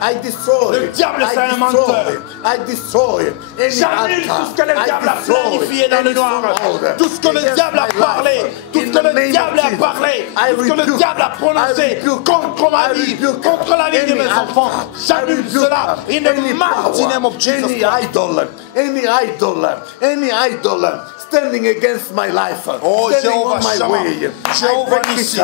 I destroy Le diable, c'est un menteur. I destroy J'annule tout ce que le diable a planifié dans le noir. Tout ce que le diable a parlé. Tout ce que le diable a parlé. Tout ce que le diable a prononcé contre ma vie, contre la vie de mes enfants. J'annule cela. In the mighty name of Jesus. Any idol standing against my life, oh, standing Jéhovah on my Shalom, way. Jéhovah Nissi,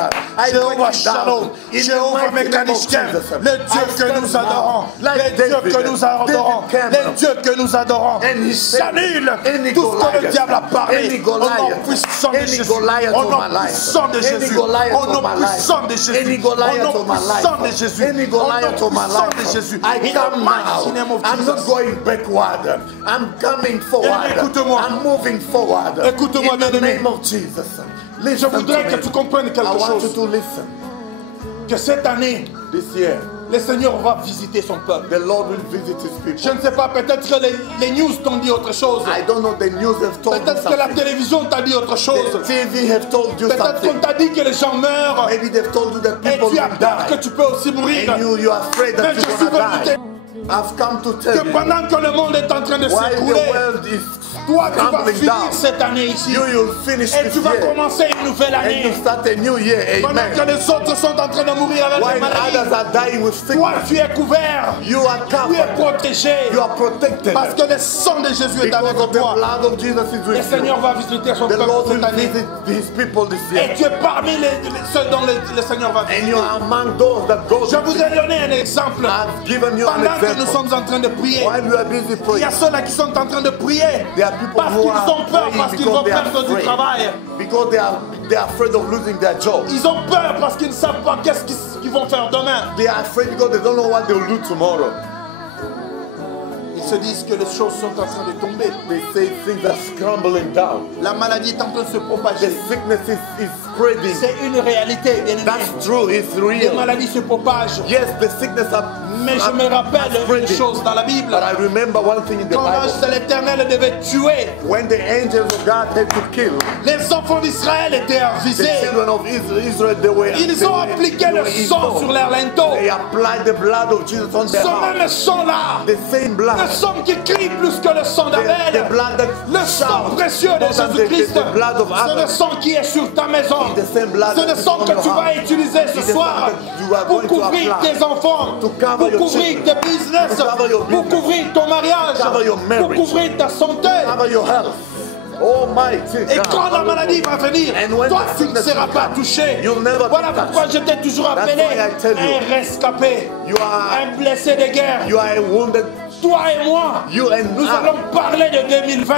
Jéhovah Shalom, Jéhovah Mekanishkem, le Dieu que nous adorons, le Dieu que nous adorons, le Dieu que nous adorons. J'annule tout ce que le diable a parlé au nom puissant de Jésus, au nom puissant de Jésus, au nom puissant de Jésus, au nom puissant de Jésus, au nom puissant de Jésus. I come now. I'm not going backward. I'm coming forward. I'm moving forward. Écoute-moi, in the bien-aimé. name of Jesus. Je voudrais que tu comprennes quelque I want you chose. to listen. Que cette année, This year, le Seigneur va visiter son peuple. the Lord will visit His people. Je ne sais pas, peut-être que les news t'ont dit autre chose. I don't know, the news have told you Peut-être que la something. télévision t'a dit autre chose. The TV have told you Peut-être qu'on something. t'a dit que les gens meurent. Maybe they've told you that Et people tu as will peur que die. tu peux aussi mourir. And you are afraid Mais that je you're suis gonna venu die. te I've come to que tell you, pendant que le monde est en train de while the s'écrouler, world is toi tu vas crumbling finir down, cette année ici. you'll finish Et this tu vas year. commencer une nouvelle And you année. start a new year. Pendant que Amen. les autres sont en train de mourir avec While des maladies. others are dying with Toi sickness, tu es couvert. you are Tu es covered. protégé. You are protected. Parce que le sang de Jésus est avec Because of the toi. blood of Jesus is Le with Seigneur you. va visiter son The peuple Lord cette will année. visit His people this Et year. tu es parmi ceux dont le Seigneur va And visiter. you are among those that go Je to vous ai donné un exemple. I've given you an Pendant que nous example. sommes en train de prier, While you are busy il y praying, a ceux-là qui sont en train de prier there are people parce who qu'ils are ont peur, praying parce qu'ils vont because they are perdre du afraid. travail. Because they are afraid of losing their job. Ils ont peur parce qu'ils ne savent pas qu'est-ce qu'ils vont faire demain. They are afraid because they don't know what they will do tomorrow. Ils se disent que les choses sont en train de tomber. They say things are crumbling down. La maladie est en train de se The propager. sickness is spreading. C'est une réalité, bien aimé. That's true, it's Les real. maladies se propagent. Yes, the sickness are Mais je me rappelle une spreading. chose dans la Bible. But I remember one thing in the Quand l'ange Bible. de l'Éternel devait tuer, When the angels of God had to kill les enfants d'Israël étaient the avisés. children of Israel, they were Ils ont appliqué le sang sur leurs linteaux. They applied the blood of Jesus on their Ce heart. même sang-là, The same blood. le sang qui crie plus que le sang The d'Abel, blood that le sang shouts précieux de more than Jésus-Christ, the blood of c'est le Abel. sang qui est sur ta maison. The same blood C'est le that is sang on que your tu vas heart. utiliser It's ce the soir blood that you are pour going to couvrir apply tes enfants, to cover pour your couvrir children, tes business, to cover your pour business, couvrir ton mariage, to cover your pour marriage, couvrir ta santé. cover your health. Almighty Et God. quand la maladie va venir, And when toi the tu ne sickness seras will pas come, touché. you'll never be Voilà touched. pourquoi je t'ai toujours That's appelé why I tell you, un rescapé, You are, un blessé de guerre. you are a wounded. Toi et moi, You and nous I. allons parler de 2020.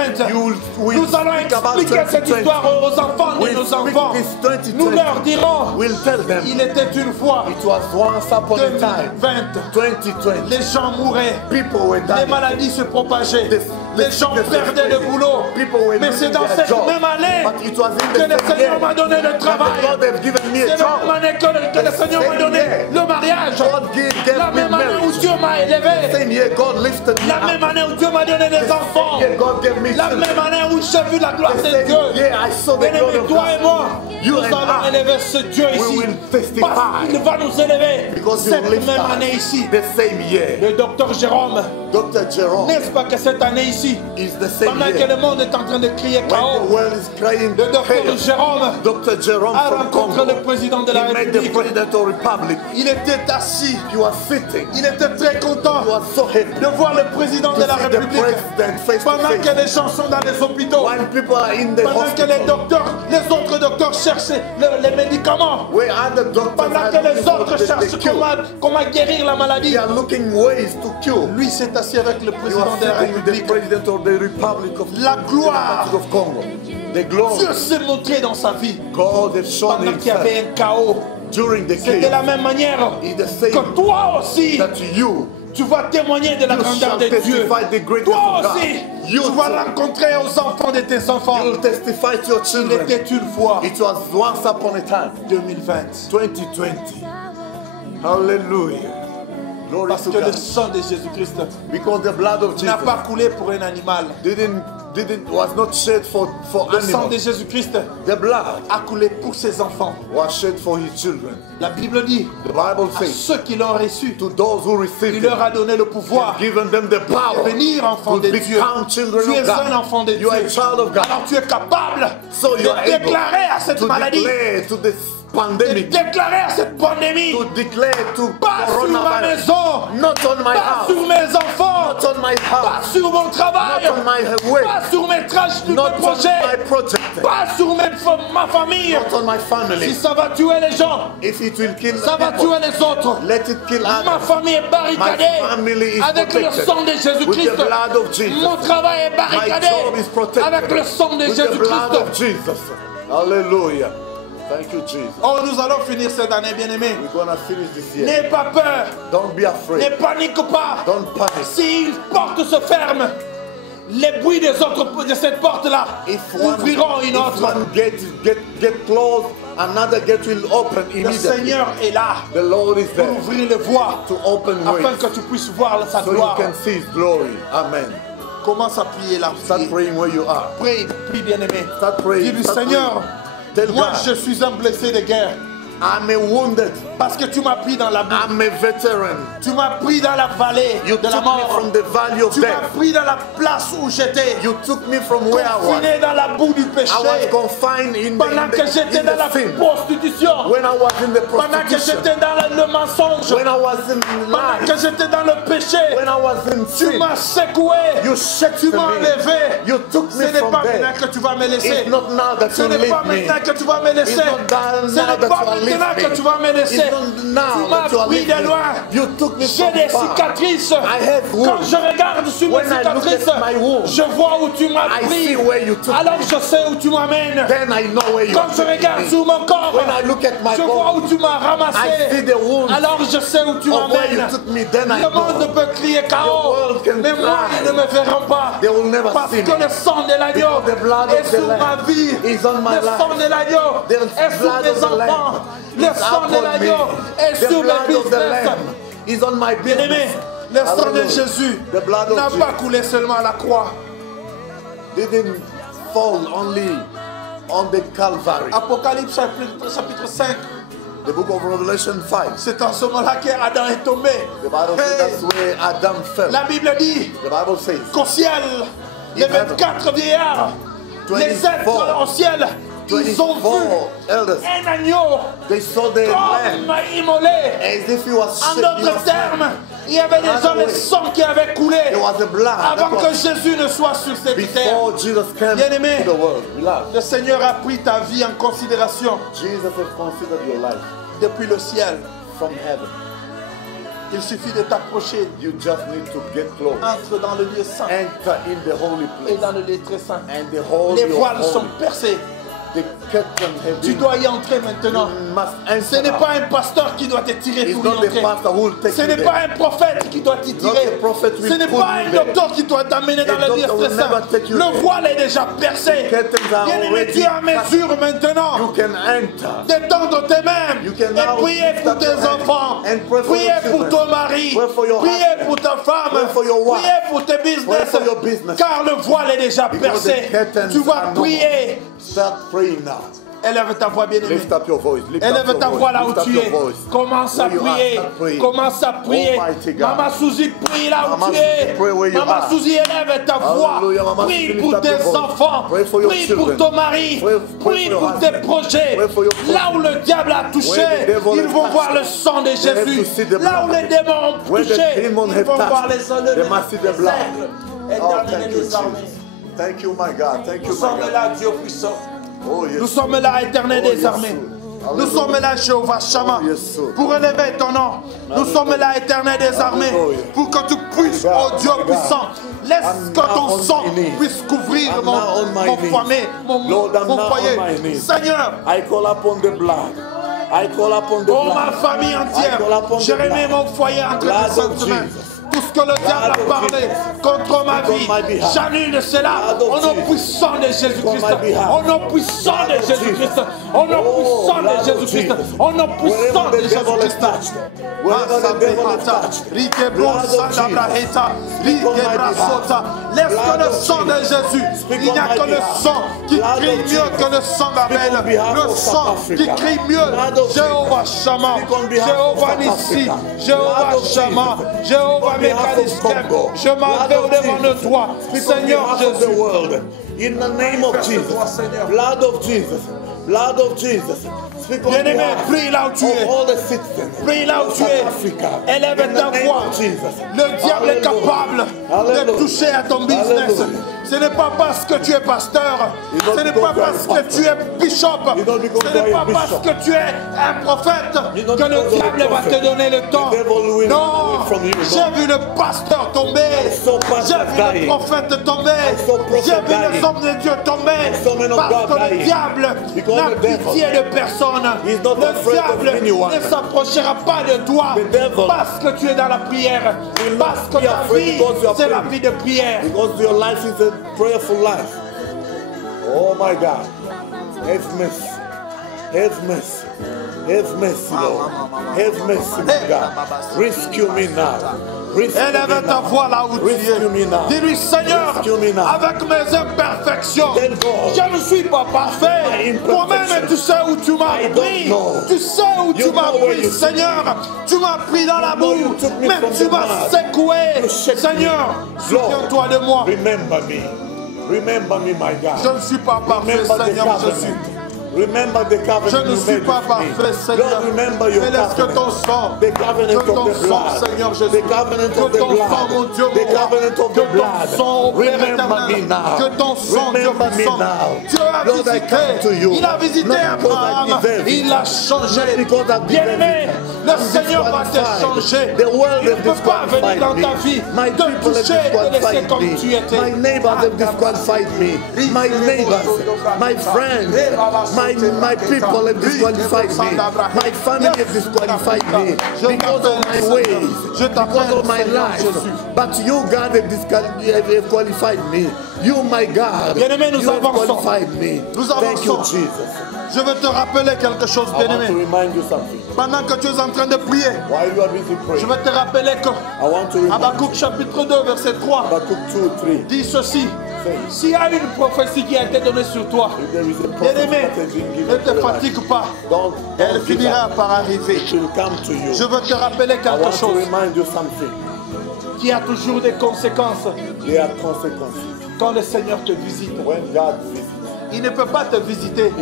We'll Nous allons speak about expliquer cette 2020. histoire aux enfants de We'll nos speak enfants. this 2020. Nous leur dirons, We'll tell them il était une fois, it was once upon a time. 2020, 2020. les gens mouraient, People were les dying. maladies se propageaient, The les gens sickness was perdaient le spreading. boulot. People were Mais losing c'est dans their cette job. même année But it was in que the le same Seigneur year m'a donné le that the travail. Lord has given me C'est a la job. même année que le Seigneur m'a same donné year. le mariage. God gave La me même année où marriage. Dieu m'a élevé. Same year God lifted me La up. même année où Dieu m'a donné des enfants. Yeah, God gave me La children. même année où j'ai vu la gloire The de same Dieu. year I saw the Bien-aimé, glory of toi et God. moi, You nous and allons I, élever ce Dieu we ici. will testify. Parce qu'il va nous élever. Because He Cette will lift même us. année ici, The same year. le docteur Jérôme, Dr. Jerome n'est-ce pas que cette année ici, is the same pendant que year. le monde est en train de crier When chaos, the world is crying le docteur chaos, Jérôme Dr. Jerome a from rencontré Congo, le président de la he met the République. President of the Republic. Il était assis, He was sitting. il était très content He was so happy de voir le président to de la see the République. President face to Pendant que face. les gens sont dans les hôpitaux, When people are in the pendant que les hospital, autres docteurs cherchent les médicaments, where other doctors pendant are que les looking autres for cherchent the cure, comment guérir la maladie, they are looking ways to cure. lui s'est assis avec le He président was de la sitting with the République. President of the Republic of, La gloire. the Republic of Congo. The glory. Dieu s'est montré dans sa vie God has shown pendant qu'il y avait Himself un chaos. during the C'est de la chaos. même manière In the same que toi aussi, that you tu vas témoigner de la You grandeur shall de Dieu. testify the greatness Toi of God. aussi, You tu vas too. rencontrer aux enfants de tes enfants. will testify to your Il children. était une fois It was once upon a time, 2020. 2020. Hallelujah. Glory Parce to que le God. sang de Jésus-Christ Because the blood of n'a Jesus pas coulé pour un animal. was not shed for Le sang animals. de Jésus-Christ The blood a coulé pour ses enfants. was shed for his children. La Bible dit, The Bible à says, ceux qui l'ont reçu, to those who il received leur it, a donné le pouvoir given them the de power devenir enfant to de Dieu. become children Tu es of un God. enfant de Dieu. You are a child of God. Alors tu es capable So you are de able déclarer à cette to maladie, declare to this de pandemic, déclarer à cette pandémie, to declare to pas sur ma coronavirus, maison, not on my pas house, sur mes enfants, not on my pas house, sur mon travail, not on my way, pas sur mes not on my projets, project, pas sur ma famille. not on my Si family. ça va tuer les gens, If it will kill ça va people, tuer les autres. let it kill Ma others. famille est barricadée My family is avec le protected sang de with Jésus-Christ. the blood of Jesus. Mon travail est My barricadé job is protected avec le sang de with the blood of Jésus-Christ. Jesus. Hallelujah. Thank you, Jesus. Oh, nous allons finir cette année, bien-aimés. We're gonna finish this year. N'aie pas peur, Don't be ne afraid. panique pas. Don't panic. Si une porte se ferme, les bruits des autres de cette porte-là ouvriront une if autre. one get closed, another gate will open Le immediately. Seigneur est là The Lord is pour there ouvrir les voies to open afin ways que tu puisses voir sa so you gloire. can see His glory. Amen. Commence à prier là. Start praying where you are. Prie, bien-aimé. Start praying. Dis-lui, Start Seigneur, praying. Tell moi God, je suis un blessé de guerre. I'm a wounded. Parce que tu m'as pris dans la boue. I'm a veteran. Tu m'as pris dans la vallée You de la took me mort. from the valley of Tu m'as death. pris dans la place où j'étais. You took me from where I was. Confiné dans la boue du péché. I was confined in Pendant que j'étais dans la the sin. prostitution. When I was in the Pendant que prostitution. j'étais dans le mensonge. When I was in Pendant lies. que j'étais dans le péché. When I was in Tu sin. m'as secoué. You shook Tu m'as me. enlevé. You took Ce me n'est from pas there. maintenant que tu vas me laisser. It's not now that Ce you n'est pas leave me. maintenant que tu vas me laisser. It's not now Ce that n'est you pas are maintenant leaving que tu vas me me. laisser. It's not now Tu m'as that you are pris de leaving me. loin. You took me J'ai from des far. cicatrices. I have Quand wounds. je regarde sur mes When I look cicatrices, at my wounds, je vois où tu m'as I pris. see where you took Alors me. je sais où tu m'amènes. Then I know where you Quand are je regarde taking sur me. mon corps, When I look at my je vois body, où tu m'as I see ramassé. the wounds Alors je sais où tu of where you m'amènes. took me. Then I Le monde know. peut crier The chaos, world can mais moi cry. ils ne me verront pas. They will never Parce see que me. le sang de l'agneau Because the blood est of the sur ma Lamb vie. is on my Le sang life. de l'agneau The est sur blood mes of the Lamb enfants. Le is sang de upon l'agneau me. est The sur mes blood of the business. Lamb is on my Bien-aimé, business. le sang de Hallelujah. Jésus The blood of n'a Jesus pas coulé seulement à la croix. didn't fall only on the Calvary. Apocalypse chapitre 5, The book of Revelation 5. c'est en ce moment-là qu'Adam est tombé. The Bible says Hey. that's where Adam fell. La Bible dit The Bible says qu'au ciel, les 24 vieillards, les êtres au ciel, ils ont vu 24 elders. un agneau They saw the comme lamb immolé. as if he was En he d'autres was termes, il y avait déjà le sang qui avait coulé There was a blood avant that que was Jésus ne soit sur cette terre. before Jesus came Bien-aimé. to the world. Relax. Le Seigneur a pris ta vie en considération Jesus has considered your life depuis le ciel. from heaven. Il suffit de t'approcher. You just need to get close. Entre dans le lieu saint Enter in the holy et place. dans le lieu très saint. And the holy Les of voiles sont holy. percées. The curtain have Tu been. dois y entrer maintenant. You must Ce enter n'est now. pas un pasteur qui doit te tirer It's pour y not the entrer. pastor who will take Ce you n'est there. pas un prophète qui doit t'y Not tirer. the prophet will Ce n'est pull pas you un there. docteur qui doit t'amener dans A le lieu doctor will très saint. never take you Le there. voile est déjà percé. Curtains are Bien-aimé, already tu es en mesure maintenant You can enter. d'étendre tes mains You can et now prier pour lift up tes your hand enfants, and pray for prier your pour children. ton mari, Pray for your prier husband. pour ta femme, Pray for your wife. prier pour tes Pray business, for your business. car le voile est déjà Because the percé. curtains Tu vas are no prier. more. Start praying now. Élève ta voix, bien-aimé. Lift up your voice. Lift up Élève your ta voice. voix là où Lift up tu your es. voice. Commence à Where you are, prier. start praying. Commence à prier. Almighty God. Maman Suzy, prie là où Maman tu es. Suzy, pray where you Maman are. Suzy, élève ta voix. Hallelujah, Maman Prie Suzy, pour lift up your tes voice. enfants. Pray for your Prie pour children. ton mari. Pray for Prie your pour tes husband. projets. Pray for your Là où le diable a touché, Where the devil ils has vont touched. voir le sang de They have Jésus. to see the Là où blood. les démons ont Where the touché, demons ils have vont voir touched. les angles They must see the blood. et Oh, terminer thank you, les armées. Jesus. Thank you, my God. Thank you, Nous my sommes God. là, Dieu puissant. Oh, yes. Nous sommes là, Éternel Oh, des yes, armées. sir. Nous Hallelujah. sommes là, Jéhovah Shammah, Oh, yes, sir. pour élever ton nom. Nous sommes là, Éternel des armées, Hallelujah. pour que tu puisses, My God, oh Dieu my God. puissant, laisse I'm que now ton on sang my knees. puisse couvrir I'm mon now on my knees. foyer, Lord, I'm mon now foyer. on my knees. Seigneur, I call upon the blood. I call upon the oh blood. ma famille entière, I call upon je the remets blood. mon foyer entre Blood tes of saintes mains. Jesus. Tout ce que le diable a of parlé Jesus. contre ma Speak on vie, my behalf. j'annule cela Blood of au nom Jesus. puissant de Speak on Jésus-Christ. my behalf. Au nom puissant de Blood of Jésus-Christ. Jesus. Au nom puissant de Jésus-Christ. Au nom puissant de Jésus-Christ. Laisse que le sang de Jésus. Il n'y a que le sang qui crie mieux que le sang d'Abel. Le sang qui crie mieux. Jéhovah Shammah, Jéhovah Nissi, Jéhovah Shammah, Jéhovah Mécanistem. Je m'en vais au-devant de toi, Seigneur Jésus. In the name of Jesus, blood of Jesus, blood of Jesus. Bien-aimé, prie là où tu es. Prie là où tu es. Élève ta voix. Le diable est capable de toucher à ton business. Ce n'est pas parce que tu es pasteur, ce n'est pas parce que tu es bishop, ce n'est pas parce que tu es un prophète que le diable va te donner le temps. Non, j'ai vu le pasteur tomber, j'ai vu le prophète tomber, j'ai vu les hommes de Dieu tomber, parce que le diable n'a pitié de personne. Le diable ne s'approchera pas de toi parce que tu es dans la prière, parce que ta vie, c'est la vie de prière. Prayerful life. Oh my God. Have mercy. Have mercy. Have mercy, Lord. Have mercy, my God. Rescue me now. Élève ta voix là où tu es. Dis-lui, Seigneur, avec mes imperfections, je ne suis pas parfait. Toi-même, tu sais où tu m'as pris. Tu sais où tu m'as pris, Seigneur. Tu m'as pris dans la boue, mais tu m'as secoué. Seigneur, souviens-toi de moi. Remember me. Remember me, my God. Je ne suis pas parfait, Seigneur Jésus. Remember the covenant. Je ne suis pas parfait, Seigneur. Mais laisse que ton sang, que ton sang, Seigneur Jésus, que ton sang, mon Dieu, que ton sang, Père éternel, que ton sang, Dieu puissant. Dieu a visité, il a visité Abraham, il a changé. Bien-aimé, le Seigneur va te changer. Il ne peut pas venir dans ta vie, te toucher, te laisser comme tu étais. My neighbors have disqualified me. My neighbors, my friends, my people have disqualified me. My family have disqualified me because of my ways, because of my life. But you, God, have qualified me. You, my God, you have qualified me. Thank you, Jesus. Je veux te rappeler quelque chose, bien-aimé. Pendant que tu es en train de prier, je veux te rappeler que Habakkuk chapitre 2, verset 3 dit ceci. S'il y a une prophétie qui a été donnée sur toi, bien-aimé, ne te fatigue pas. Elle finira par arriver. Je veux te rappeler quelque chose qui a toujours des conséquences. Quand le Seigneur te visite, il ne peut pas te visiter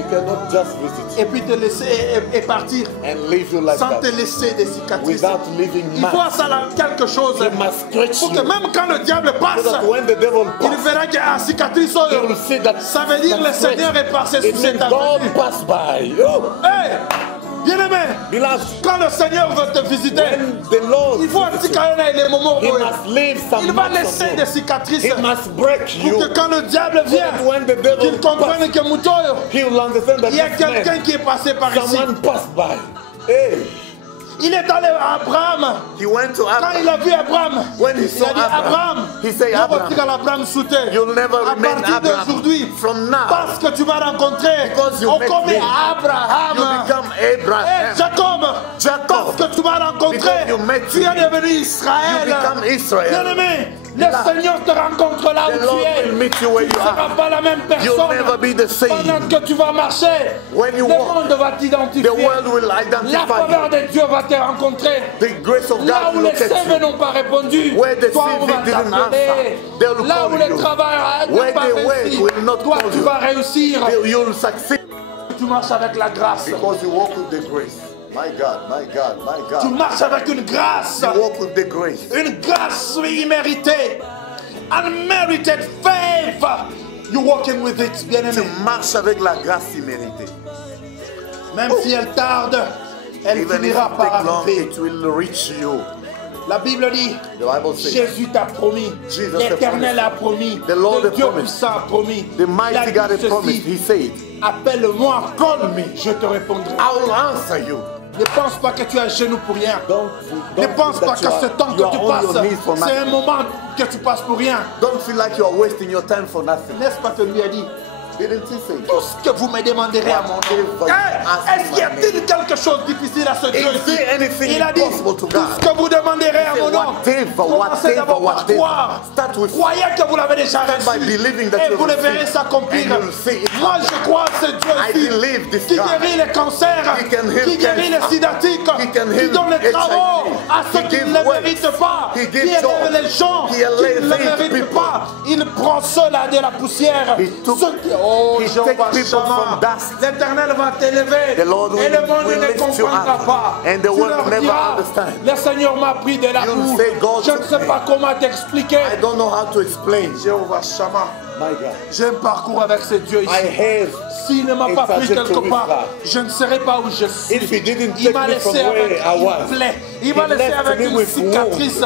et puis te laisser et partir sans te laisser des cicatrices. Il faut quelque chose pour que même quand le diable passe, il verra qu'il y a une cicatrice. Ça veut dire que le Seigneur est passé sur cette avenue. Bien-aimé, quand le Seigneur veut te visiter, il faut aussi qu'il y ait des moments où il va laisser des cicatrices pour que quand le diable vient, qu'il comprenne que Moutoyo, il y a quelqu'un qui est passé par ici. Il est allé à Abraham. Quand il a vu Abraham, il a dit Abraham, ne retire l'Abraham sous terre. À partir d'aujourd'hui, parce que tu m'as rencontré, on connaît Abraham. Et Jacob, parce que tu m'as rencontré, tu es devenu Israël. Bien-aimé, le Seigneur te rencontre là où tu es. Tu ne seras pas la même personne. Pendant que tu vas marcher, le monde va t'identifier. La faveur de Dieu va te rencontrer. Là où les CV n'ont pas répondu, toi on va t'appeler. Là où le travail n'a pas réussi, toi tu vas réussir. Tu marches avec la grâce. My God, my God, my God. Tu marches avec une grâce. You walk with the grace. Une grâce imméritée. Unmerited favor. You're walking with it, bien-aimé. Tu marches avec la grâce imméritée. Même si elle tarde, elle finira par arriver. It will reach you. La Bible dit, Jésus t'a promis, l'Éternel a promis, le Dieu puissant a promis, the mighty God has promised. He said, appelle-moi, call me, je te répondrai. I will answer you. Ne pense pas que tu es à genoux pour rien. Ne pense pas que ce temps que tu passes, c'est un moment que tu passes pour rien. Don't feel like you are wasting your time for nothing. N'est-ce pas que lui a dit? Didn't he say? tout ce que vous me demanderez à mon nom. Est-ce qu'il y a-t-il quelque chose de difficile à ce Dieu Is there ici? anything Il a dit, impossible to tout God? ce que vous demanderez à mon nom, commencez d'abord par croire. Start with Croyez que vous l'avez déjà by reçu believing that et you vous le will verrez see. s'accomplir. And you'll see it Moi, happen. je crois en ce I Dieu believe ici this qui God. guérit les cancers, He can heal qui guérit les cancer. sidatiques, He can qui heal donne les travaux HIV. à ceux He qui gives ne le wealth. méritent pas, He qui gives élève joy. les gens He qui ne le elevates méritent people. pas. Il prend cela de la poussière. He took- Ceux qui... Oh, he Jéhovah takes people Shammah, from dust. l'Éternel va t'élever The Lord et le monde will ne lift you comprendra up. pas. And the Tu world leur will never diras, understand. le Seigneur m'a pris de la You'll boue. say, God Je ne took sais me. pas comment t'expliquer. I don't know how to explain. Jéhovah Shammah, My God. j'ai un parcours avec ce Dieu ici. I have. S'il ne m'a pas pris trajectory quelque part, with God. je ne serais pas où je suis. If he didn't Il take m'a me laissé from where avec I was, une plaie. Il he m'a laissé left avec me une with cicatrice.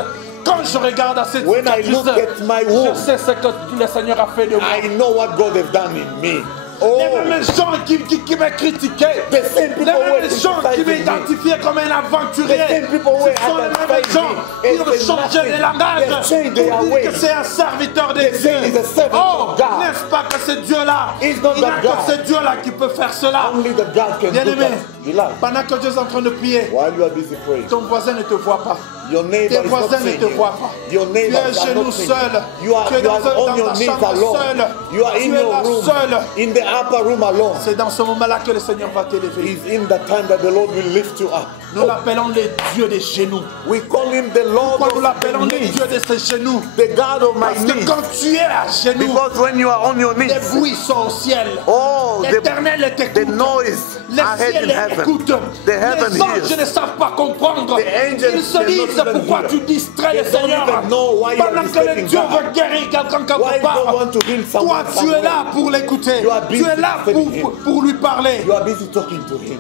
Quand je regarde à cette When I cicatrice, look at my je wound, sais ce que le Seigneur a fait de moi. I know what God has done in me. Oh, Les mêmes gens qui me critiquaient, the same les people were mêmes gens qui criticizing me. m'identifiaient comme un aventurier, The same people were ce sont les mêmes identifying gens me qui ont as changé nothing. les langages They've changed their pour dire ways. que c'est un serviteur de They say he's Dieu. a servant Oh, of God. n'est-ce pas que ce Dieu-là, He's not il n'y a that que God. ce Dieu-là qui peut faire cela. Only the God can do Bien-aimé, that. Beloved, pendant que Dieu est en train de prier, while you are busy praying, ton voisin ne te voit pas. your neighbor Tes is not voisins ne seeing te you. voient pas. Your Tu neighbors es are chez nous not seeing seul. you. Tu es You are dans on your ta knees chambre alone. seul. You are Tu in es your là room, seul. in the upper room alone. C'est dans ce moment-là que le Seigneur va t'élever. It's in the time that the Lord will lift you up. Nous l'appelons le Dieu des genoux. We call him the Lord Pourquoi nous of l'appelons the le knees, Dieu de ses genoux? the God of my Parce que knees. quand tu es à genoux, Because when you are on your les knees, bruits sont au ciel. oh, L'Éternel the t'écoute. noise Les are heard in ciels heaven. écoutent. The heaven Les anges hears. ne savent pas comprendre. The angels Ils se cannot disent even pourquoi hear. tu distrais le They don't Seigneur. even know why you are Pendant que le distracting Dieu God. veut guérir quelqu'un Why quelque part. God want to heal Toi, someone tu es là somewhere? pour l'écouter. You are busy Tu es là listening him. pour lui parler. You are busy talking to him.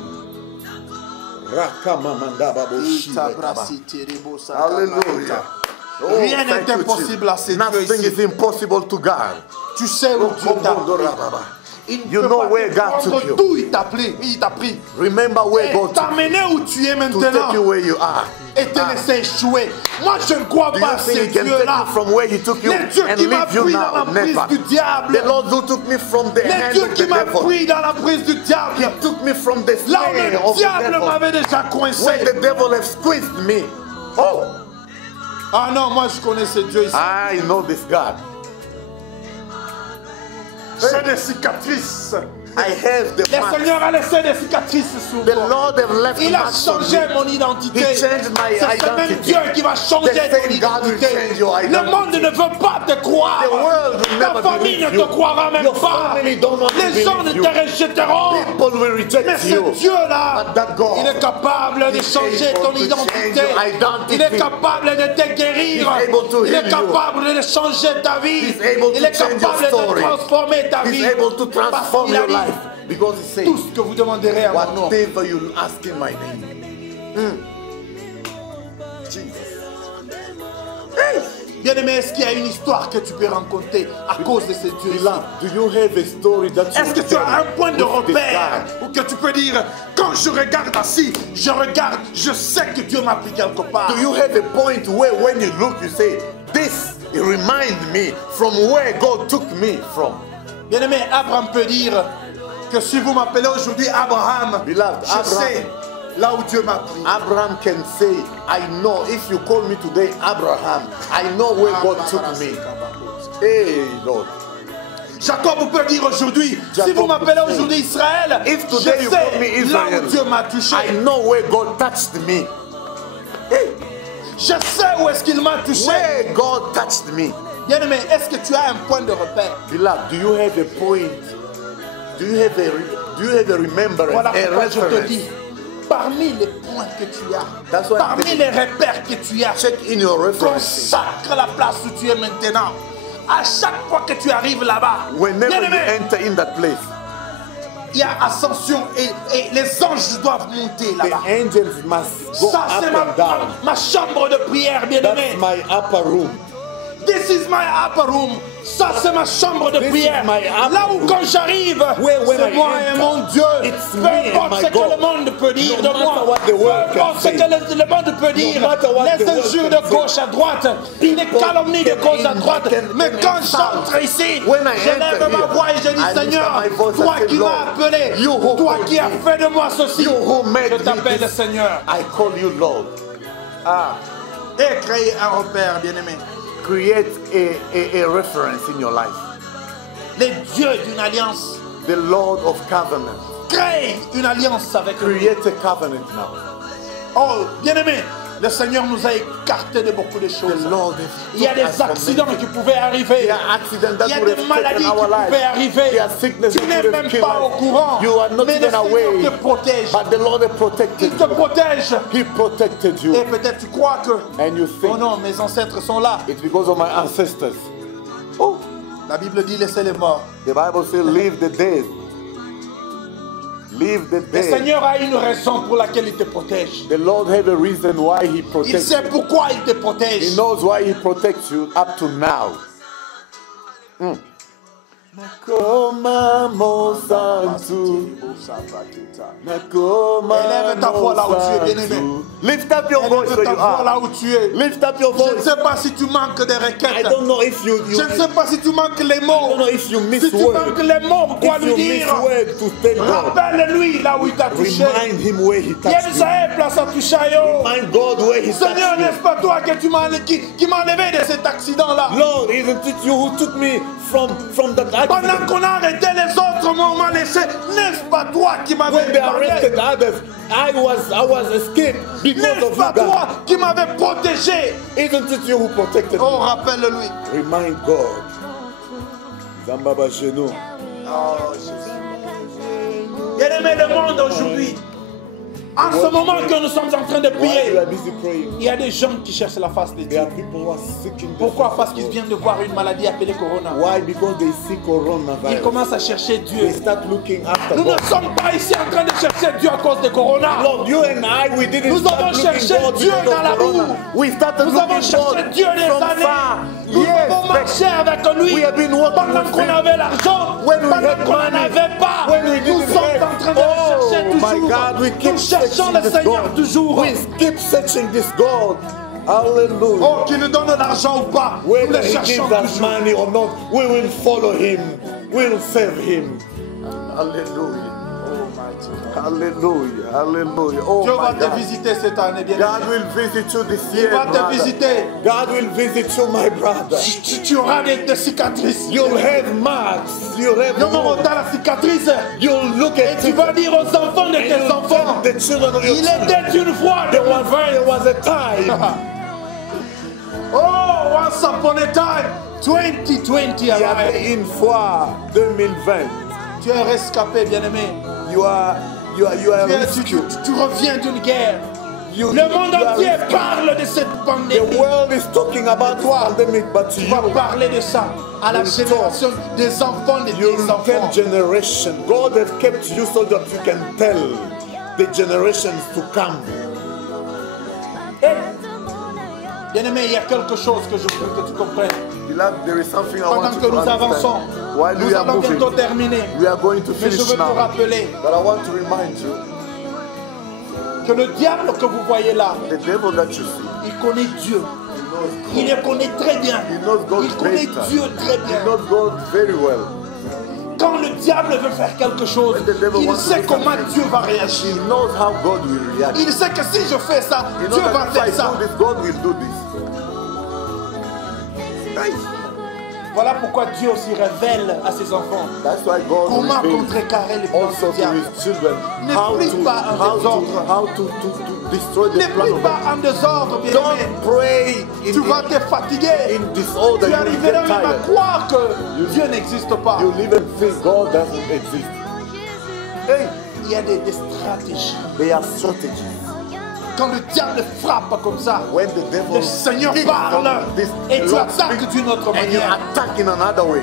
Hallelujah. Oh, Rien thank n'est you, impossible Jesus. à ces dieux Nothing ici. is impossible to God. Tu sais où Dieu t'a pris. Il ne You peut know pas where te God prendre took you. d'où il t'a pris. Il t'a pris. Remember where Et God took t'amener où tu es to take you maintenant where you are. et te laisser échouer. Moi, je ne crois Do pas you à think ces He can take dieux-là. you from where He took you Les dieux and qui m'ont leave you pris dans now? la prise Never. du diable. The Lord who took me from the Les hand dieux of qui the m'ont devil. pris dans la prise du He diable. took me from the Là où snare le of the diable devil. m'avait déjà coincé. When the devil has squeezed me. Oh, Ah non, moi je connais ce Dieu ici. I know this God. J'ai des cicatrices. I have the Le mark. Seigneur a laissé des cicatrices sur The moi. Lord have left Il a marks on changé me. mon identité. He changed my C'est ce même identity. Dieu qui va changer The ton same God will identité. change your Le identity. monde ne veut pas te croire. The world will Ta never famille ne believe te you. croira même Your pas. family don't want to Les gens ne believe te you. rejetteront. People will Mais reject ce you. Dieu-là, But that God il est capable de is changer able ton to identité. change your identity. Il est capable de te guérir. He's able to Il est heal you. capable de changer ta vie. He's able Il to est change your capable de story. transformer ta He's vie. able to Parce transform qu'il a your dit, life. Because He says, tout ce que vous demanderez à mon nom. whatever you ask in my name. Jesus. Bien-aimé, est-ce qu'il y a une histoire que tu peux rencontrer à cause de ce Dieu? Beloved, do you have a story that you Est-ce que tu as un point de with this repère God? où que tu peux dire, quand je regarde assis, je regarde, je sais que Dieu m'a pris quelque part. Do you have a point where when you look you say, this it reminds me from where God took me from? Bien-aimé, Abraham peut dire que si vous m'appelez aujourd'hui Abraham, Beloved, je Abraham. sais là où Dieu m'a pris. Abraham can say, I know if you call me today Abraham, I know where God took me. Hey Lord. Jacob peut dire aujourd'hui, si Jacob vous m'appelez peut say, aujourd'hui Israël, if je today you call me sais là Israel, où Dieu m'a touché. I know where God touched me. Hey, Je sais où est-ce qu'il m'a touché. where God touched me. Bien-aimé, est-ce que tu as un point de repère? Beloved, do you have a point? Do you have a remembrance, Voilà a pourquoi je te reference? dis, parmi les points que tu as, That's why I'm parmi telling les repères que tu as, Check in your references. consacre la place où tu es maintenant. À chaque fois que tu arrives là-bas, Whenever you bien-aimé, enter in that place, il y a ascension et les anges doivent monter the là-bas. angels must go Ça, c'est up and down. ma chambre de prière, That's bien-aimé. my upper room. This is my upper room. Ça, c'est ma chambre de prière. Là où quand j'arrive, c'est moi et mon Dieu. Peu importe ce que le monde peut dire de moi. Peu importe ce que le monde peut dire. Les injures de gauche à droite. Les calomnies de gauche à droite. Mais quand j'entre ici, je lève ma voix et je dis, Seigneur, toi qui m'as appelé, toi qui as fait de moi ceci, je t'appelle Seigneur. I call you Lord. Et créer un repère, bien-aimé. Create a reference in your life. Les dieux d'une alliance. The Lord of covenant. Crée une alliance avec lui. Create a covenant now. Oh, bien-aimé, le Seigneur nous a écartés de beaucoup de choses. Il y a des accidents qui pouvaient arriver. Il y a des maladies qui pouvaient arriver. Tu n'es même pas au courant. Mais le Seigneur te protège. Il te protège. He protected you. Et peut-être tu crois que, And you think, oh non, mes ancêtres sont là. it's because of my ancestors. Oh, La Bible dit laissez les morts. the Bible says leave the dead. Leave the Le dead. Seigneur a une raison pour laquelle il te protège. The Lord has a reason why He Il protects sait you. pourquoi il te He protège. knows why He protects you up to now. Nakoma Mosantu. Nakoma Élève ta voix là où tu es, bien-aimé. Mosantu. Lift up your voice Élève where ta you voix là are. où tu es. Lift up your Je ne voice. sais pas si tu manques de I requêtes. don't know if you Je ne sais pas si tu manques les I mots. don't know if you miss Si tu word. manques les mots, pourquoi If lui you dire? miss word to tell God. Rappelle-lui là où il t'a touché. Remind Him where He touched you. Yebsae place à toucher. Remind God where He Seigneur, touched you. n'est-ce pas toi que tu m'as enlevé de cet accident-là? Lord, isn't it you who took me from that Pendant accident? qu'on a arrêté les autres, on m'a laissé. N'est-ce pas toi qui When m'avais they parlé? arrested others, I was escaped because N'est-ce of pas you, toi God. qui m'avais protégé? Isn't it you who protected Oh, me? rappelle-lui. Remind God. Zambaba chez nous. Bien-aimé, le monde aujourd'hui, en ce moment que nous sommes en train de While you prier, are busy praying, il y a des gens qui cherchent la face de there Dieu. are people who are seeking the Pourquoi? face Parce of qu'ils God. viennent de voir une maladie appelée Corona. Why? Because they see Ils coronavirus. commencent à chercher Dieu. They start looking after Nous ne God. sommes pas ici en train de chercher Dieu à cause de Corona. Lord, you and I, we didn't Nous start avons looking cherché God Dieu because dans la of corona. boue. We started Nous avons looking cherché God Dieu des from années. far. Nous Yes, avons marché avec lui we have been walking pendant with qu'on him. avait l'argent, When we pendant had qu'on n'en money, avait pas. when we Nous didn't sommes have. en train de le chercher Oh my toujours. God, we keep Nous cherchons searching le this Seigneur God. toujours. We keep searching this God. Hallelujah. Oh, qu'il nous donne l'argent ou pas, nous Whether le He cherchons gives us toujours. money or not, we will follow Him. We'll serve Him. Hallelujah. Hallelujah. Hallelujah. Oh Dieu va my te God. visiter cette année, bien God aimé. will visit you this Il year, va te brother. visiter. God will visit you, my brother. Tu auras des cicatrices. You'll have marks. You'll have Non, non, wounds. dans la cicatrice. You'll look Et at tu it vas dire aux enfants de and tes you'll enfants, tell the children of your il children. était une fois de There was a time. Oh, once upon a time, 2020 Il y arrive. avait une fois 2020. Tu es rescapé, bien-aimé. You are Tu, rescued. tu reviens d'une guerre. You Le monde are entier rescued. parle de cette The pandémie. world is talking about this pandemic, but Tu vas you, parler de ça à la You'll génération des enfants de tes your enfants. 10th generation, God has kept you so that you can tell the generations to come. Bien-aimé, il y a quelque chose que je veux que tu comprennes. Beloved, there is something I Pendant want you que to nous avançons, understand. While we nous are allons bientôt moving, terminer. we are going to Mais je finish veux te now. rappeler But I want to remind you, que le diable que vous voyez là, the devil that you see, il connaît Dieu. Il le connaît très bien. he knows God Il connaît better. Dieu très He bien. knows God very well. Quand le diable veut faire quelque chose, When the devil il wants to sait do comment something, Dieu va He réagir. knows how God will react. Il sait que si je fais ça, He knows Dieu va that if I faire ça. do this, God will do this. Right? Voilà pourquoi Dieu aussi révèle à ses enfants That's why God comment reveals contrecarrer les plans also du to diable. His children Ne how prie pas en désordre. to destroy Ne the plan prie of pas God. en désordre, bien-aimé. Don't pray Tu vas te fatiguer. in disorder. Tu You will arriveras get même à tired. croire que Dieu n'existe pas. You'll even think God doesn't exist. Hey, Il y a des stratégies. they are strategies. Quand le diable frappe comme ça, When the devil le Seigneur kicks parle on this, et the tu Lord attaques speaks, d'une autre and you manière. attack in another way.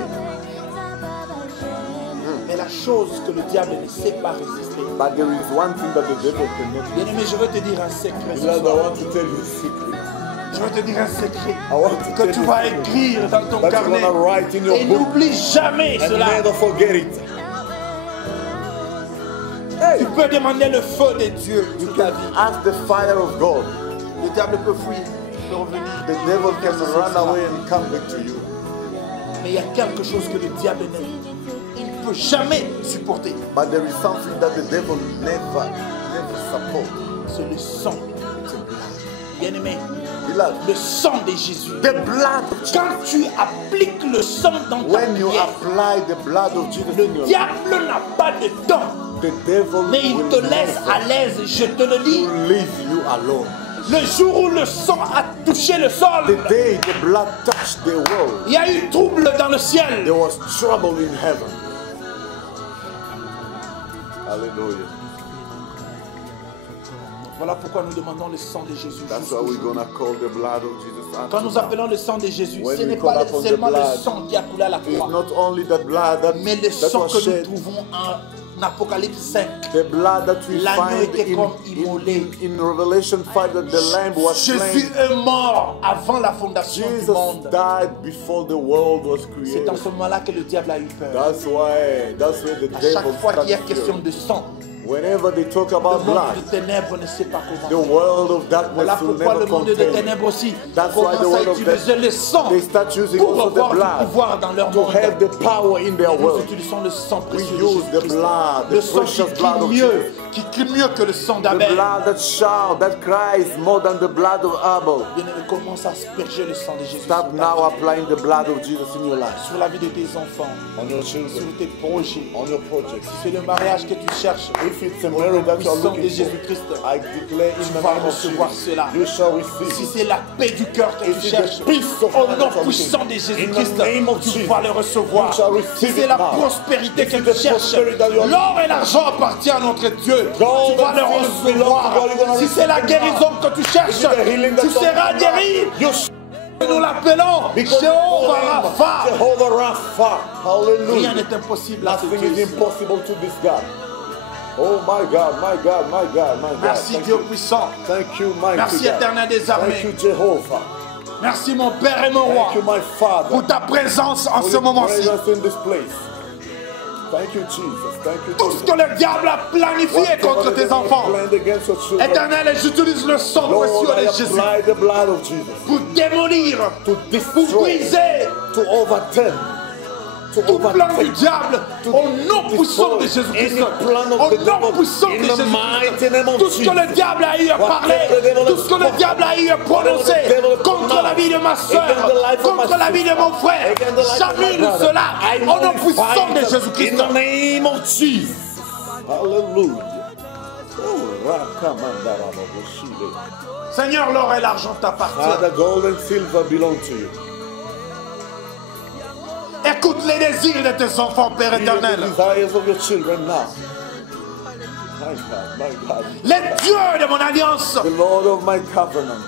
Mais la chose que le diable ne sait pas résister. But there is one thing that the devil cannot do. Bien-aimé, je veux te dire un secret ce Beloved, I soir. want to tell you a secret. Je vais te dire un secret I want to que tell tu you vas écrire dans ton that you're carnet. gonna write in your Et book n'oublie jamais and cela. never forget it. Tu peux demander le feu de Dieu You toute ta can vie. ask the fire of God. Le diable peut fuir, peut revenir. The devil can run away and come back to you. Mais il y a quelque chose que le diable ne peut jamais supporter. But there is something that the devil never supports. C'est le sang. Bien-aimé, Beloved, le sang de Jésus. the blood of Jesus. Quand tu appliques le sang dans ta When you prière, apply the blood of Jesus le in your life, diable n'a pas de temps. the devil Mais il will te laisse never à l'aise, je te le dis. leave you alone. Le jour où le sang a touché le sol, The day the blood touched the world, il y a eu trouble dans le ciel. there was trouble in heaven. Hallelujah. Voilà pourquoi nous demandons le sang de Jésus. That's why we're gonna call the blood of Jesus. Quand nous unto now. appelons le sang de Jésus, When ce we n'est call pas upon the seulement le blood, sang qui a coulé à la It's croix, not only the blood that, mais le that sang was que nous shed, trouvons en Apocalypse 5. the blood that we L'agneau find était comme immolé. in Revelation 5, that the lamb was Jésus slain. est mort avant la fondation du Jesus monde. died before the world was C'est created. en ce moment-là que le diable a eu peur. That's why the À devil chaque fois qu'il y a started question fearing. de sang, Whenever they talk le about monde blood, de ténèbres ne sait pas the comment. world of darkness Voilà will pourquoi never le monde de contain. ténèbres aussi That's why the commence à world of utiliser le sang They start using pour also the avoir du blood pouvoir dans leur to monde. have the power in their Nous world. utilisons le sang We précieux de use the Jésus-Christ. blood, Le the sang precious blood of Jesus. qui crie mieux que le sang The d'Abel. blood that shouts, that cries more than the blood of Abel. Bien-aimé, commence à asperger le sang de Jésus Start sur ta now vie, applying the blood of Jesus in your life, sur la vie de tes enfants, on your sur children, tes projets. on your projects. Si c'est le mariage que tu cherches, If it's a marriage that you're puissant de looking for, Jésus-Christ, I declare in tu the vas name of recevoir Jesus, cela. you shall Si receive it. c'est la paix du cœur que If tu it's cherches, the peace of au mind nom that you're puissant de looking for, Jésus-Christ, in the name of tu Jesus, vas le recevoir. you shall Si receive c'est it la now. prospérité If que it's tu the cherches, prosperity that you're l'or et l'argent appartiennent à notre Dieu. Gold Tu vas and le silver belong to recevoir. God, you're gonna Si c'est la receive it guérison que tu cherches, If it's the healing that tu you're seras looking for, guéri. you shall. Nous l'appelons Because Jéhovah you Rapha. Jehovah Rapha. Rien Hallelujah. n'est impossible à ce Nothing is Dieu. impossible to this God. Oh my God, my God, my God, my God. Merci Thank Dieu you. puissant. Thank you, mighty Merci God. éternel des Thank armées. you, Jehovah. Merci mon Père et mon Roi Thank you, my Father. pour ta présence en for ce your moment-ci. presence in this place. Thank you, Jesus. Thank you, Tout ce Jesus. que le diable a planifié contre tes enfants. Planned against your children. Éternel, j'utilise le sang Lord, précieux I de Jésus apply the blood of Jesus pour démolir, to pour destroy, briser to overturn, to tout plan du overtake, diable au nom puissant de Jésus-Christ. any plan of Au the nom devil puissant de in the mighty name Jésus-Christ. of Tout ce que le Jesus. diable a eu à parler, tout ce que le diable a eu à prononcer contre la vie de ma soeur, contre la vie de mon frère, j'annule cela au nom puissant de In Jésus-Christ. the name of Jesus. Hallelujah. Oh, Rakamandaraboshile. Seigneur, l'or et l'argent t'appartiennent. Father, gold and silver belong to you. Écoute les désirs de tes enfants, Père Hear the éternel. desires of your children now. My God, my God. Les dieux de mon alliance, The Lord of my covenant.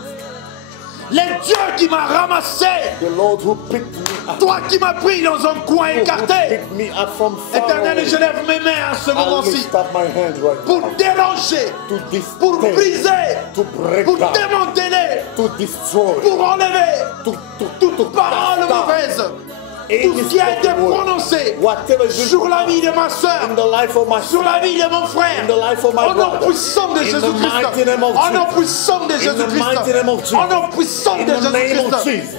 les dieux qui m'a ramassé, The Lord who picked me up. toi qui m'as pris dans un coin Who écarté. picked me up from far Éternel, away. je lève mes mains à ce I moment-ci lift up my hand right pour now. déranger, To pour disturb, briser, to break pour down, démanteler, to destroy, pour enlever to toute parole cast down mauvaise, any tout ce qui a été spoken word, prononcé whatever is sur la vie de ma soeur, in the life of my sur la vie de mon frère, in the life of my au nom brother, puissant de in the Jésus-Christ, mighty name of au nom Jesus, puissant de in the mighty name of Jésus-Christ, Jesus, au nom puissant in de the name of Jésus-Christ, Jesus.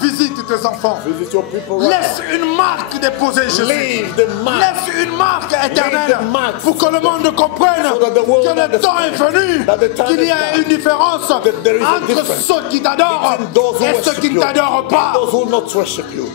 visite tes enfants. Visit your people right Laisse une marque déposée, now. Jésus. Leave the mark. Laisse une marque éternelle Leave the mark. pour que le monde comprenne So that the world que le temps est venu, that the time qu'il y is a now. une différence That there is a entre difference ceux qui t'adorent between those who et ceux worship qui ne you t'adorent and pas. those who will not worship you.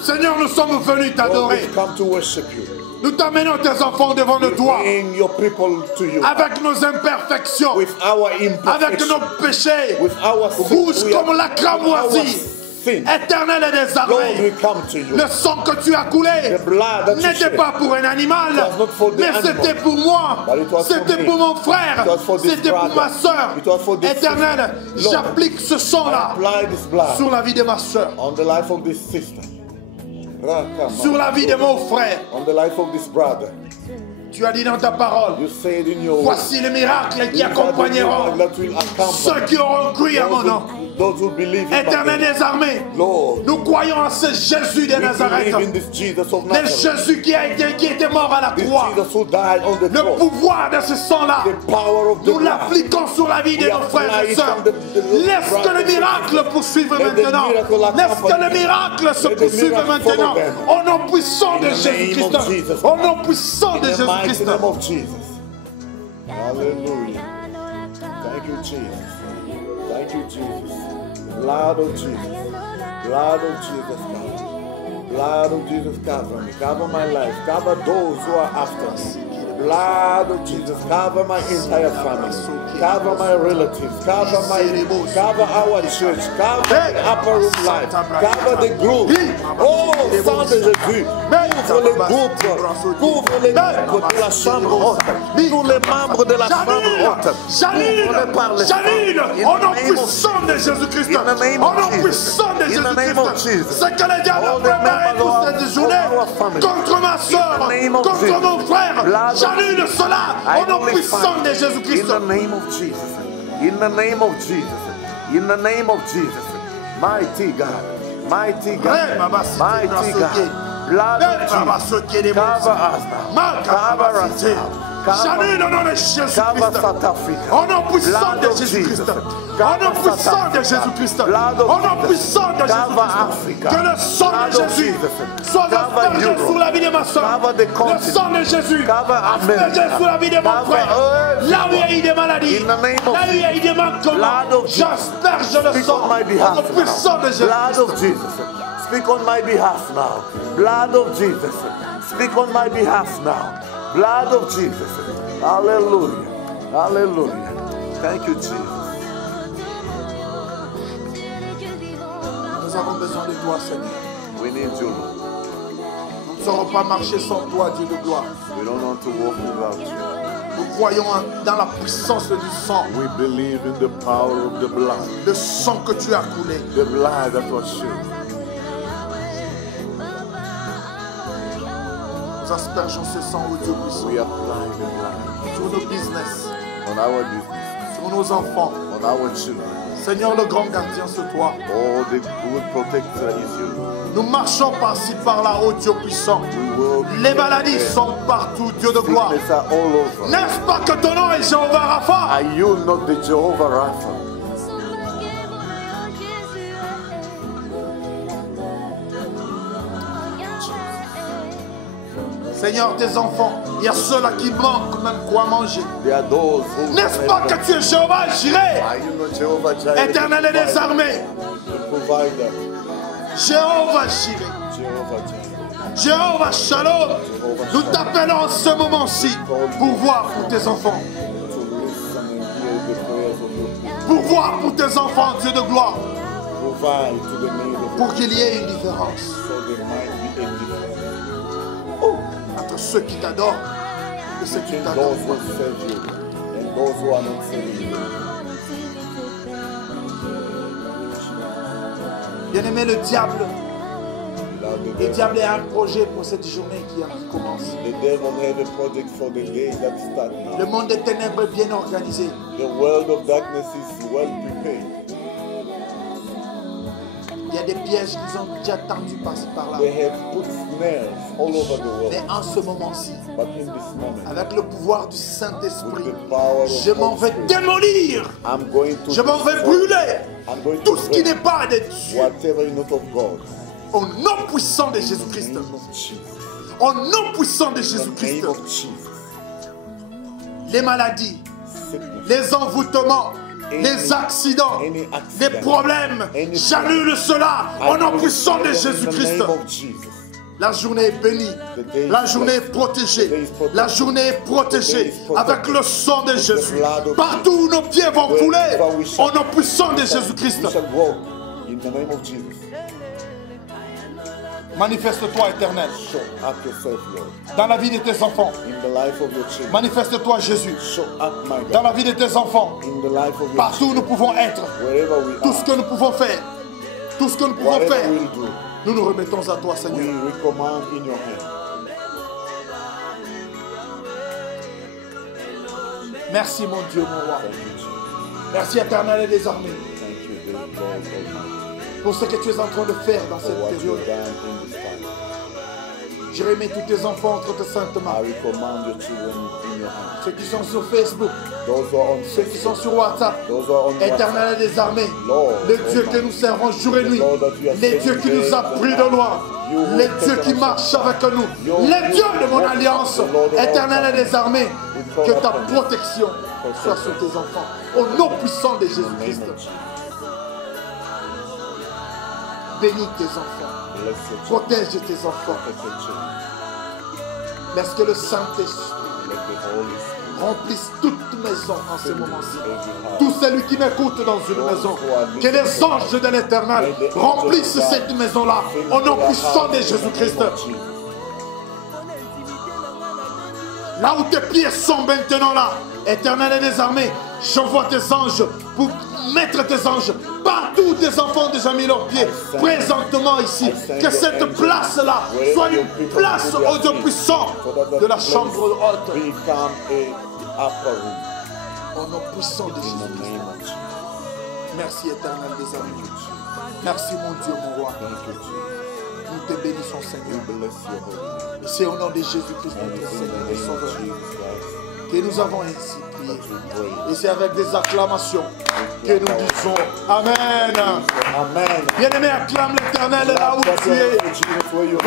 Seigneur, nous sommes venus Lord, t'adorer. we've come to worship you. Nous t'amenons tes enfants devant le toi Bring your people to you avec nos imperfections, with our avec nos imperfections, péchés with our rouges sin, comme la our cramoisie, sin. éternelle et des Lord, we armées. come to you. Le sang que tu as coulé The blood that you n'était shed pas pour un animal, was not for the mais animal, c'était pour moi, but it was for c'était me. pour mon frère, It was for this c'était pour brother. ma soeur. It was for this Éternel, sister. Lord, j'applique ce sang-là Apply this blood sur la vie de ma soeur, on the life of this sister. sur la vie de mon frère. On the life of this brother. Tu as dit dans ta parole, You say it in your word. voici les miracles qui accompagneront That will ceux accompany qui auront cru à mon nom. those who believe in Éternel des armées, Lord. nous croyons en ce Jésus de We Nazareth, believe in this Jesus of le Nazareth. Jésus qui était mort à la This croix. Jesus who died on the Le cross. pouvoir de ce sang-là, The power of the nous blood. l'appliquons sur la vie de We nos frères apply et it sœurs. on the Laisse que le miracle poursuive Let the maintenant. miracle Laisse que accompany le miracle se Let the poursuive miracle maintenant. follow them. Au nom puissant de In the name Jésus-Christ. of Jesus. Au nom puissant de In the mighty Jésus-Christ. name of Jesus. Hallelujah. Thank you, Jesus. Thank you, Jesus. Blood of Jesus. Blood of Jesus, cover. Blood of Jesus, cover me. Cover my life. Cover those who are after me. Blood of Jesus, cover my entire family. Cover my relatives. Cover our church. Cover the upper room life. Cover the group. Oh, sang de Jésus. Couvre les groupes. Couvre les groupes de la chambre haute. Tous les membres de la chambre haute. Janine, au nom puissant de Jésus-Christ. Au nom puissant de Jésus-Christ. Ce que le diable a préparé pour cette journée contre ma soeur, contre mon frère. J'annule cela au nom puissant de Jésus-Christ. In the name of Jesus. In the name of Jesus. In the name of Jesus. Mighty God. Mighty God. Mighty God. Blood of Jesus. Cover us now. Cover us now. Janine, au nom de Jésus-Christ. Au nom puissant de Jésus-Christ. Au nom puissant de Jésus-Christ. Au nom puissant de Jésus-Christ. Que le sang de Jésus soit aspergé sur la vie de ma soeur. Le sang de Jésus aspergé sur la vie de mon frère. Là où il y a eu des maladies, là où il y a eu des manquements, j'asperge le sang. Le puissant de Jésus-Christ. Speak on my behalf now. Blood of Jesus. Speak on my behalf now. Blood of Jesus. Hallelujah. Hallelujah. Thank you, Jesus. Nous avons besoin de toi, Seigneur. We need you, Lord. Nous ne saurons pas marcher sans toi, Dieu de gloire. We don't want to walk without you. Nous croyons dans la puissance du sang. We believe in the power of the blood. Le sang que tu as coulé. The blood that was shed. Nous aspergeons ce sang au Dieu puissant. We apply the blood Sur nos business, on our business, sur nos enfants. on our children. Seigneur, le grand gardien, c'est toi. Oh, the good protector is you. Nous marchons par-ci, par-là, ô Dieu puissant. Les maladies sont partout, Dieu de gloire. Sickness are all over. N'est-ce pas que ton nom est Jéhovah Rapha? Are you not the Jehovah Rapha? Seigneur, tes enfants, il y a ceux-là qui manquent même quoi manger. There are those who N'est-ce pas que tu es Jéhovah Jireh, Are you not Jehovah Jireh? éternel des armées? The provider. Jéhovah Jireh, Jehovah Jireh. Jéhovah Shalom. Nous t'appelons en ce moment-ci pour voir pour tes enfants. To listen and hear the prayers of your people. Pour voir pour tes enfants, Dieu de gloire. Provide to the need of Pour qu'il y ait une différence so there might be a difference. entre ceux qui t'adorent et ceux qui ne Between t'adorent those who pas. serve you and those who are not serving you. Bien-aimé, le diable The a un projet pour cette journée qui commence. devil has a project for the day that starts Le now. monde des ténèbres est bien organisé. The world of darkness is well prepared. Il y a des pièges qu'ils ont déjà tendus par-ci par-là. They have put snares all over the Mais world. en ce moment-ci, But in this moment, avec le pouvoir du with Saint-Esprit, the power of je m'en Holy vais Spirit, démolir. I'm going to Je m'en vais destroy. brûler I'm going tout to ce qui n'est break pas de Dieu. whatever is not of God. Au nom puissant de Jésus-Christ. In the name of Jesus. Au nom puissant de In the Jésus-Christ. name of Jesus. Les maladies, Sickness. les envoûtements, les accidents, Any les accident. problèmes, j'annule cela au nom puissant de In Jésus-Christ. the name of Jesus. La journée est bénie, la journée est protégée, la journée est protégée avec le sang de Jésus. Partout où nos pieds vont fouler, au nom puissant de Jésus-Christ. We shall walk in the name of Jesus. Manifeste-toi, éternel, Show up yourself, Lord, dans la vie de tes enfants. in the life of your children. Manifeste-toi, Jésus, Show up, my dans God, la vie de tes enfants. in the life of your Partout où nous pouvons être, wherever we tout ce are, que nous pouvons faire, tout ce que nous pouvons whatever faire, we'll do, nous nous remettons à toi, we Seigneur. recommend in your hand. Merci mon Dieu, mon roi. Thank you, Jesus. Merci éternel et des armées Thank you, the Lord Almighty, pour ce que tu es en train de faire dans for cette what période. you've done in this time. Je remets tous tes enfants entre tes saintes I mains. recommand your children in your hands. Ceux qui sont sur Facebook, Those who are on ceux qui sont Facebook, sur WhatsApp, those who are on WhatsApp, éternel et des armées, Lord, le Dieu que nous servons jour et nuit, les dieux qui nous a pris de loin, les dieux qui marchent avec nous, les dieux de mon alliance, éternel et des armées, que ta protection soit sur tes enfants. Au nom puissant de in the name Jésus-Christ, of Jesus. bénis tes enfants, Bless your children. protège tes enfants, Protect your children. laisse que le Saint-Esprit Let the Holy Spirit remplisse toute maison en ce moment-ci. every heart. Tout celui qui m'écoute dans une maison, que les anges de l'Éternel remplissent cette maison-là au nom puissant de Jésus-Christ. Là où tes pieds sont maintenant là, Éternel et des armées, j'envoie tes anges pour mettre tes anges partout où tes enfants ont déjà mis leurs pieds présentement ici. Que cette place-là soit une place au Dieu puissant de la chambre haute. Become a upper room Au nom puissant de in the Jésus-Christ. name of Jesus. Merci éternel des armées. Merci mon Dieu, mon roi. Thank you, Jesus. Nous te bénissons, Seigneur. We bless your holy name. C'est au nom de Jésus-Christ, And notre it's in Seigneur the et name of Sauveur, Jesus Christ que nous avons ainsi prié. that we pray. Et c'est avec des acclamations que nous disons Amen. Amen. Bien-aimé, acclame l'Éternel là où tu es.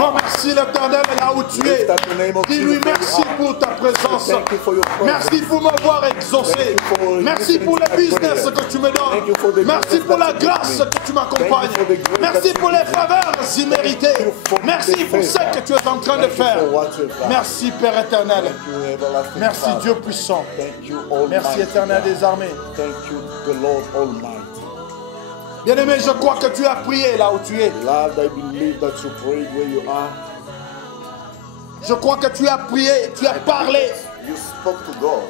Remercie l'Éternel là où tu es. Dis-lui merci pour ta présence. Merci pour m'avoir exaucé. Merci pour le business que tu me donnes. Merci pour la grâce que tu m'accompagnes. Merci pour les faveurs imméritées. Merci pour ce que tu es en train de faire. Merci Père éternel. Merci Dieu puissant. Merci éternel des armées. Thank you, the Lord Almighty. Bien-aimé, je crois que tu as prié là où tu es. Lord, I believe that you prayed where you are. Je crois que tu as prié, tu as parlé. You spoke to God.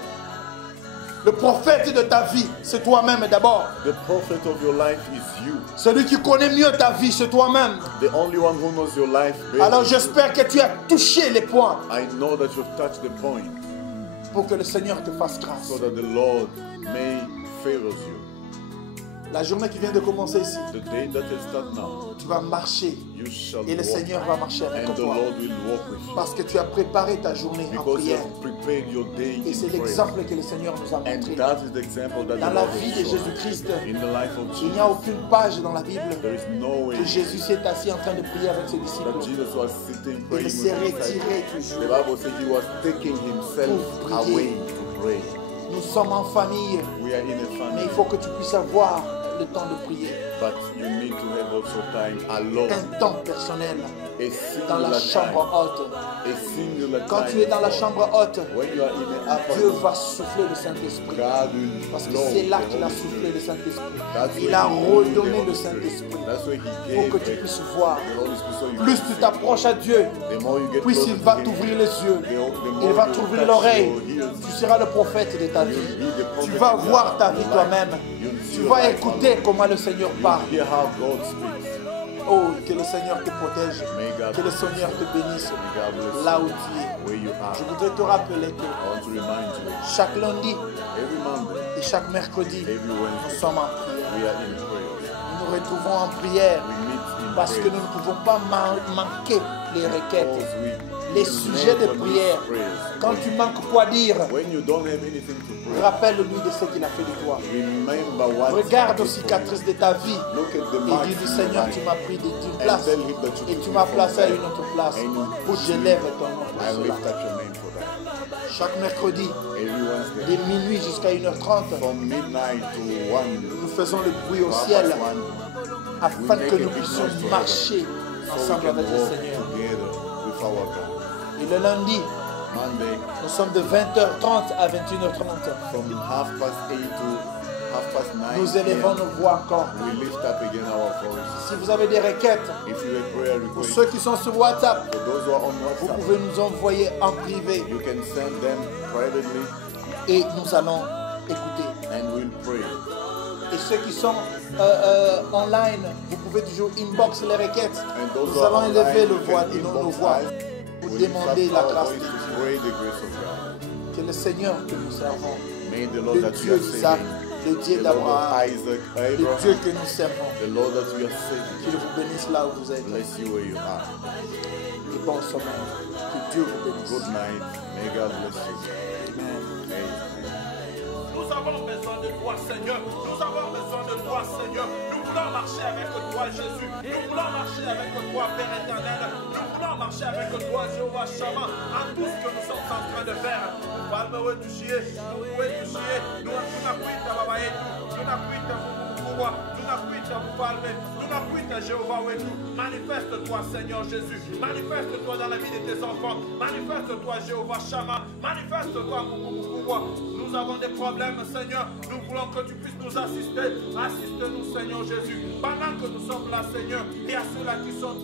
Le prophète de ta vie, c'est toi-même d'abord. The prophet of your life is you. Celui qui connaît mieux ta vie, c'est toi-même. The only one who knows your life better. Alors j'espère que tu as touché les points I know that you've touched the point pour que le Seigneur te fasse grâce. so that the Lord may favor you. La journée qui vient de commencer ici, The day that will start now, tu vas marcher you shall et le walk, Seigneur va marcher avec and the toi. Lord will walk with you. Parce que tu as préparé ta journée en Because you prière. have prepared your day Et c'est in prayer. l'exemple que le Seigneur nous a And montré. that is the example that Dans the la Lord vie has de shown. Jésus-Christ, In the life of il n'y a Jesus, aucune page dans la Bible there is no way que Jésus s'est assis en train de prier avec ses that disciples. Jesus was sitting praying Il with s'est his retiré disciples. toujours. The Bible says he was taking himself Pour prier. away to pray. Nous sommes en famille, We are in a mais family, il faut que tu puisses avoir le temps de prier. but you need to have also time alone, Un temps personnel a dans la singular chambre time, haute. a singular Quand time. tu es dans la for- chambre haute, When you are in the upper Dieu room, va souffler le Saint-Esprit. God will Parce que blow c'est là the qu'il a Holy soufflé le Spirit. Saint-Esprit. That's Il where a he gave the redonné le Holy Spirit. Saint-Esprit That's where he pour gave que tu the puisses voir. Holy Spirit so you Plus can tu see. t'approches à Dieu, The more you get plus closer il to va him, t'ouvrir les yeux. the more Il va you t'ouvrir touch l'oreille. your ears. Tu seras le prophète de ta vie. You'll be the prophet Tu vas of voir God ta in vie your toi-même. life. You'll see Tu your vas life écouter alone. comment le Seigneur parle. You'll hear how God speaks. Oh, que le Seigneur te protège. May God Que le bless you. Seigneur te bénisse May God bless là où you tu es. where you are. Je voudrais te rappeler que I want to remind you, chaque lundi every Monday, et chaque mercredi, every nous Wednesday, sommes en prière. we are in prayer. Nous nous retrouvons en prière We meet in parce que prayer. nous ne pouvons pas manquer les requêtes, Because we les sujets de never miss prière. prayers. Quand tu manques quoi dire, When you don't have anything to pray, rappelle-lui de ce qu'il a fait de toi. remember what Regarde he aux did for you. cicatrices de ta vie Look at the et marks dis du in Seigneur, your tu life. m'as pris d'une And place tell him that you et took tu me m'as from placé à there. une autre place. And you put Je me. lève ton nom pour I cela. lift up your name for that. Chaque mercredi, Every Wednesday, de minuit jusqu'à 1h30, from midnight to 1, nous faisons le bruit au half ciel past 1, afin que nous puissions marcher so we ensemble can avec le walk Seigneur. together with our God. Et le lundi, Monday, nous sommes de 20h30 à 21h30. from 8:30 to 9:30 Nous élevons nos voix encore. we lift up again our voice. Si vous avez des requêtes, If you have prayer pour requests, ceux qui sont sur WhatsApp, for those who are on vous WhatsApp, pouvez nous envoyer en privé you can send them privately et nous allons écouter. and we'll pray. Et ceux qui sont online, vous pouvez toujours inbox les requêtes. And those Nous who are allons online, élever you nos can voix inbox pour us. demander We'll lift la up our grâce voice de to Dieu. pray the grace of God. Que le Seigneur que nous servons May the Lord le that Dieu we are d'Isaac, saving, le Dieu the Lord of d'Abraham, Isaac, le Dieu Abraham, que nous servons, the Lord that we are saving, qu'il vous bénisse là où vous êtes. bless you where you are. Et bon sommeil. Que Dieu vous bénisse. Good night. May God bless you. Amen. Amen. Nous avons besoin de toi, Seigneur. Nous avons besoin de toi, Seigneur. Nous voulons marcher avec toi, Jésus. Nous voulons marcher avec toi, Père éternel. Nous voulons marcher avec toi, Jéhovah Shammah, en tout ce que nous sommes en train de faire. Nous parlons de toucher. Nous pouvons toucher. Nous n'avons pas Jéhovah, manifeste-toi, Seigneur Jésus. Manifeste-toi dans la vie de tes enfants. Manifeste-toi, Jéhovah Shammah. Manifeste-toi, nous avons des problèmes, Seigneur. Nous voulons que tu puisses nous assister. Assiste-nous, Seigneur Jésus. Pendant que nous sommes là, Seigneur, et à ceux-là qui sont